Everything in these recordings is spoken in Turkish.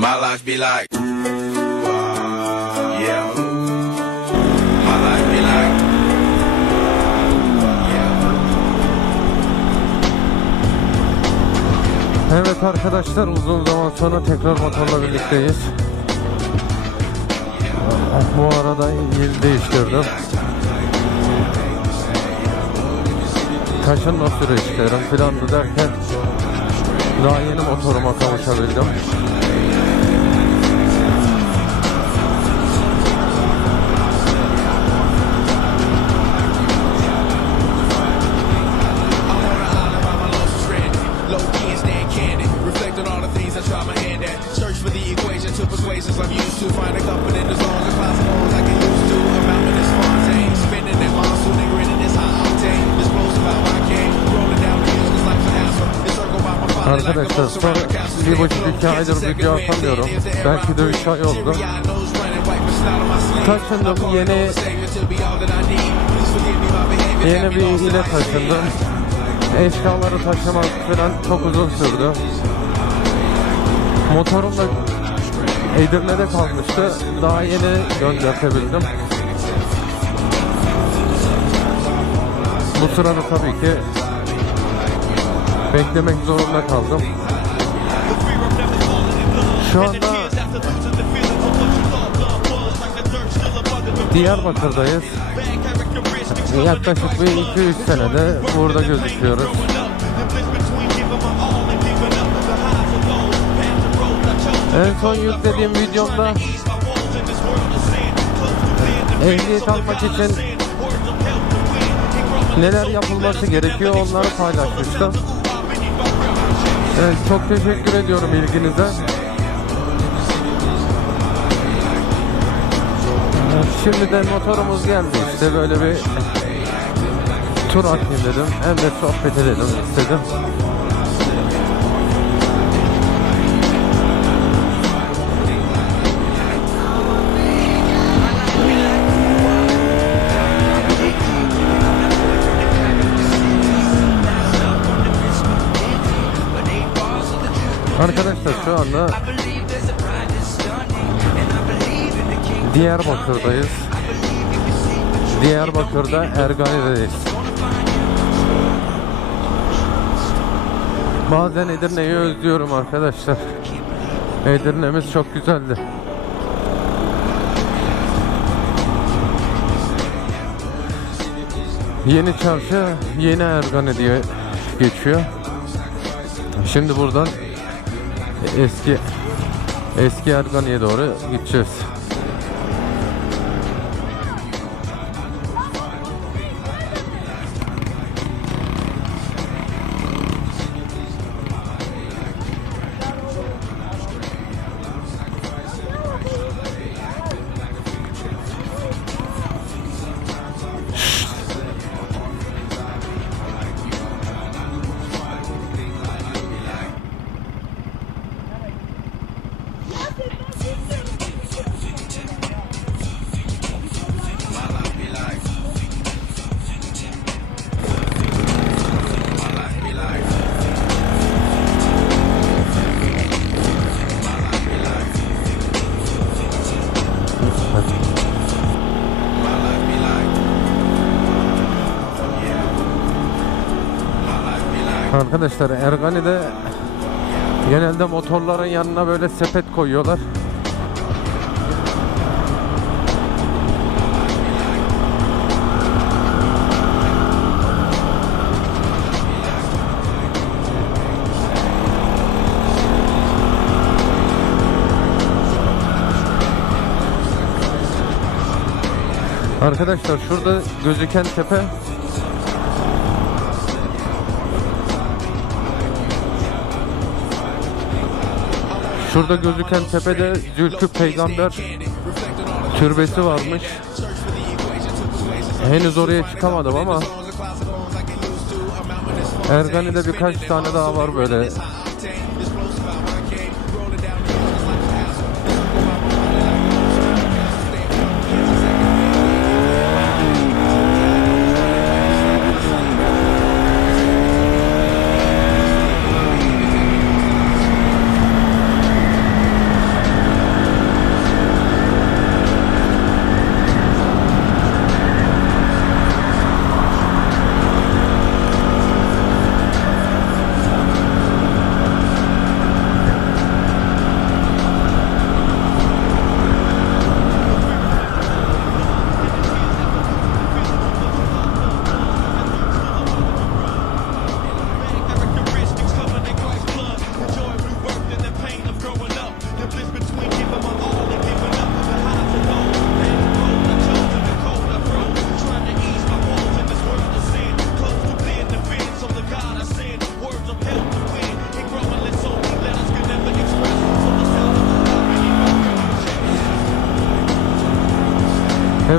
My life be like, Evet arkadaşlar uzun zaman sonra tekrar motorla birlikteyiz. Bu arada il değiştirdim. Taşınma süreçlerim filan derken daha yeni motoruma kavuşabildim. Arkadaşlar son bir buçuk iki aydır video atamıyorum. Belki de üç ay oldu. Taşındım yeni yeni bir ile taşındım. Eşyaları taşımak falan çok uzun sürdü. Motorum da Edirne'de kalmıştı. Daha yeni göndertebildim. Bu sırada tabii ki beklemek zorunda kaldım. Şu anda Diyarbakır'dayız. Yaklaşık bir 2-3 senede burada gözüküyoruz. En son yüklediğim videomda ehliyet almak için neler yapılması gerekiyor onları paylaşmıştım. Evet, çok teşekkür ediyorum ilginize. Şimdi de motorumuz geldi işte böyle bir tur atayım dedim. Hem de sohbet edelim istedim. Arkadaşlar şu anda Diyarbakır'dayız. Diyarbakır'da Ergani'deyiz. Bazen Edirne'yi özlüyorum arkadaşlar. Edirne'miz çok güzeldi. Yeni çarşı, yeni Ergani diye geçiyor. Şimdi buradan eski eski Ergani'ye doğru gideceğiz. Arkadaşlar Ergani'de genelde motorların yanına böyle sepet koyuyorlar. Arkadaşlar şurada gözüken tepe Şurada gözüken tepede Zülkü Peygamber türbesi varmış. Henüz oraya çıkamadım ama Ergani'de birkaç tane daha var böyle.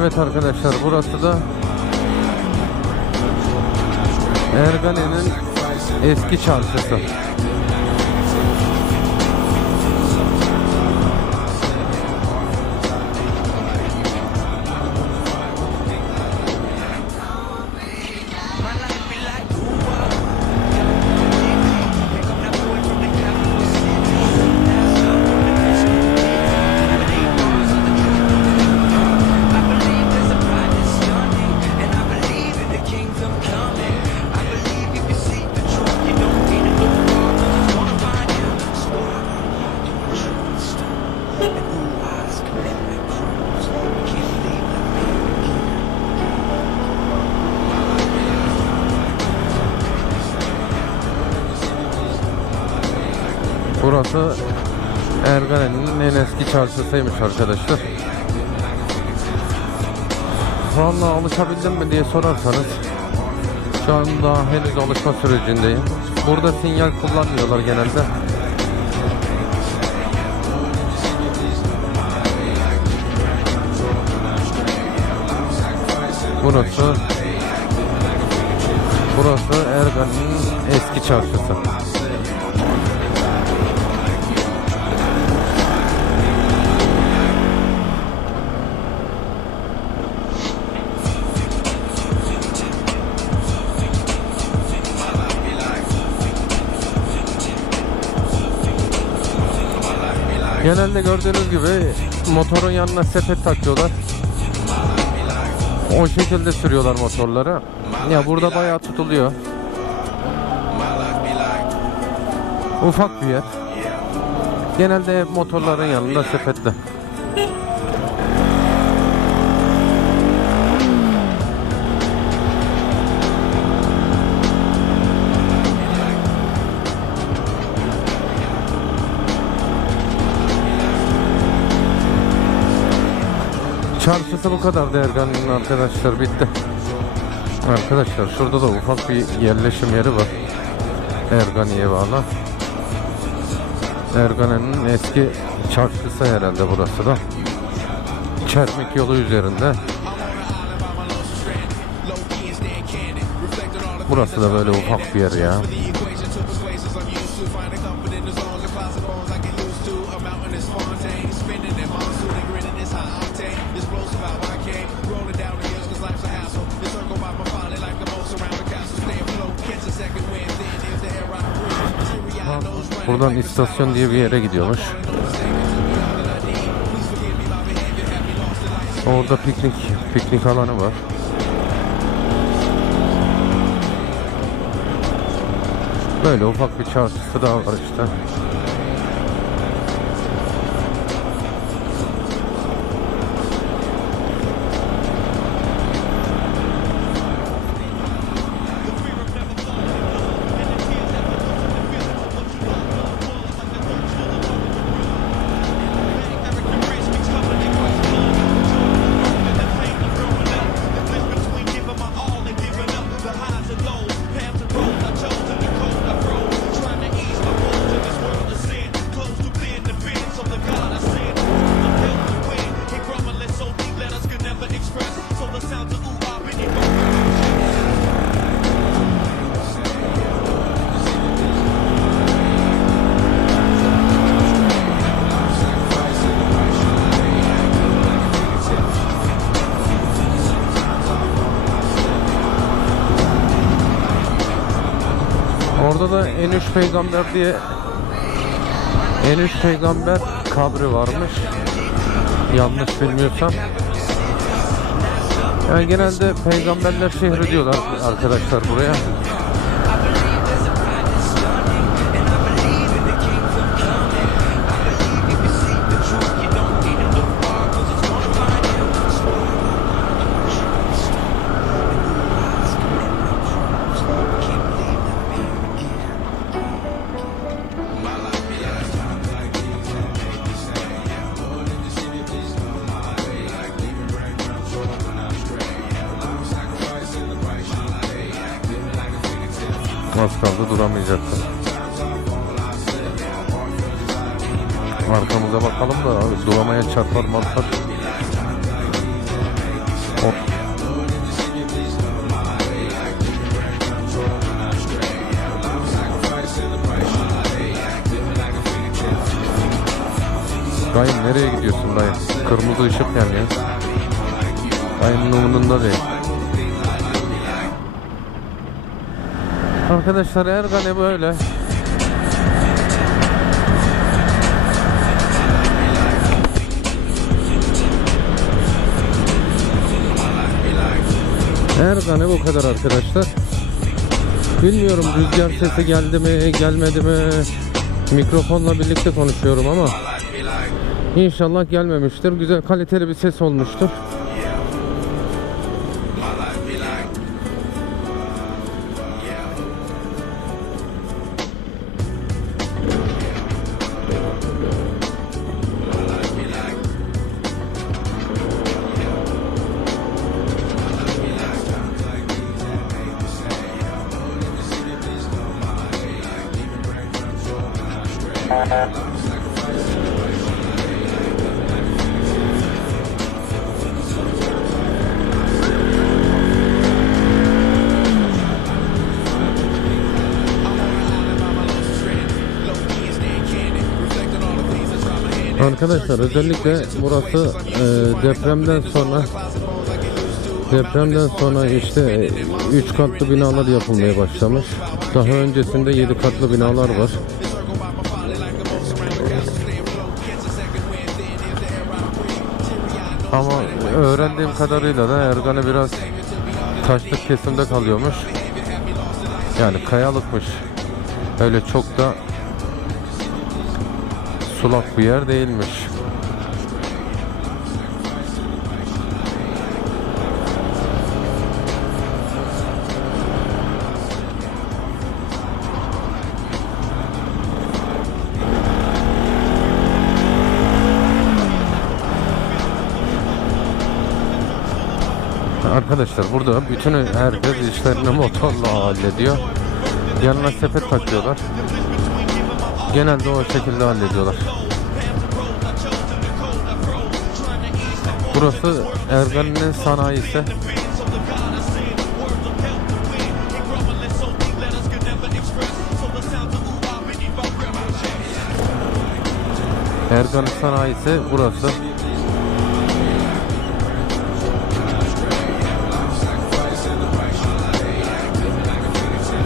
Evet arkadaşlar burası da Ergani'nin eski çarşısı. Çarşısıymış arkadaşlar. Valla alışabildim mi diye sorarsanız şu an daha henüz alışma sürecindeyim. Burada sinyal kullanmıyorlar genelde. Burası Burası Ergani'nin eski çarşısı. Genelde gördüğünüz gibi motorun yanına sepet takıyorlar. O şekilde sürüyorlar motorları. Ya burada bayağı tutuluyor. Ufak bir yer. Genelde motorların yanında sepetli. Çarşısı bu kadar Ergani'nin arkadaşlar bitti. Arkadaşlar şurada da ufak bir yerleşim yeri var. Ergani'ye bağlı. Ergani'nin eski çarşısı herhalde burası da. Çermik yolu üzerinde. Burası da böyle ufak bir yer ya. Buradan istasyon diye bir yere gidiyormuş. Orada piknik piknik alanı var. Böyle ufak bir çarşısı daha var işte. Orada da en üç peygamber diye en üç peygamber kabri varmış. Yanlış bilmiyorsam. Yani genelde peygamberler şehri diyorlar arkadaşlar buraya. Az kaldı duramayacaktım. Arkamıza bakalım da abi duramaya çarpar marpar. O- Dayım nereye gidiyorsun dayım? Kırmızı ışık yanıyor. Dayımın umurunda değil. Arkadaşlar Ergane böyle. Ergane bu kadar arkadaşlar. Bilmiyorum rüzgar sesi geldi mi gelmedi mi mikrofonla birlikte konuşuyorum ama İnşallah gelmemiştir. Güzel kaliteli bir ses olmuştur. Arkadaşlar özellikle burası e, depremden sonra depremden sonra işte 3 katlı binalar yapılmaya başlamış. Daha öncesinde 7 katlı binalar var. Ama öğrendiğim kadarıyla da Ergane biraz taşlık kesimde kalıyormuş. Yani kayalıkmış. Öyle çok da sulak bir yer değilmiş. Arkadaşlar burada bütün herkes işlerini motorla hallediyor. Yanına sepet takıyorlar. Genelde o şekilde hallediyorlar. Burası Ergani'nin sanayisi. Ergani sanayisi burası.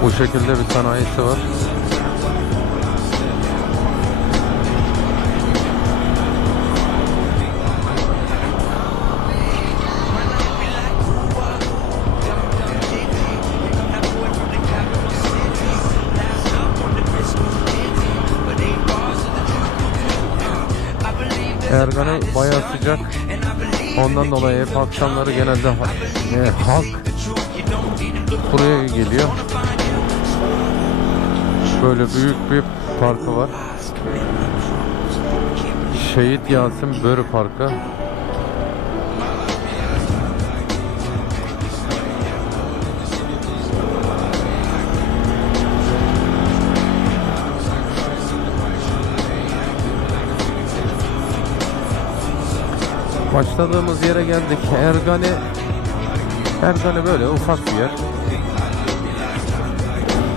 Bu şekilde bir sanayisi var. Ergani bayağı sıcak. Ondan dolayı hep akşamları genelde e, halk buraya geliyor. Böyle büyük bir parkı var. Şehit Yasin Börü Parkı. Başladığımız yere geldik. Ergani Ergani böyle ufak bir yer.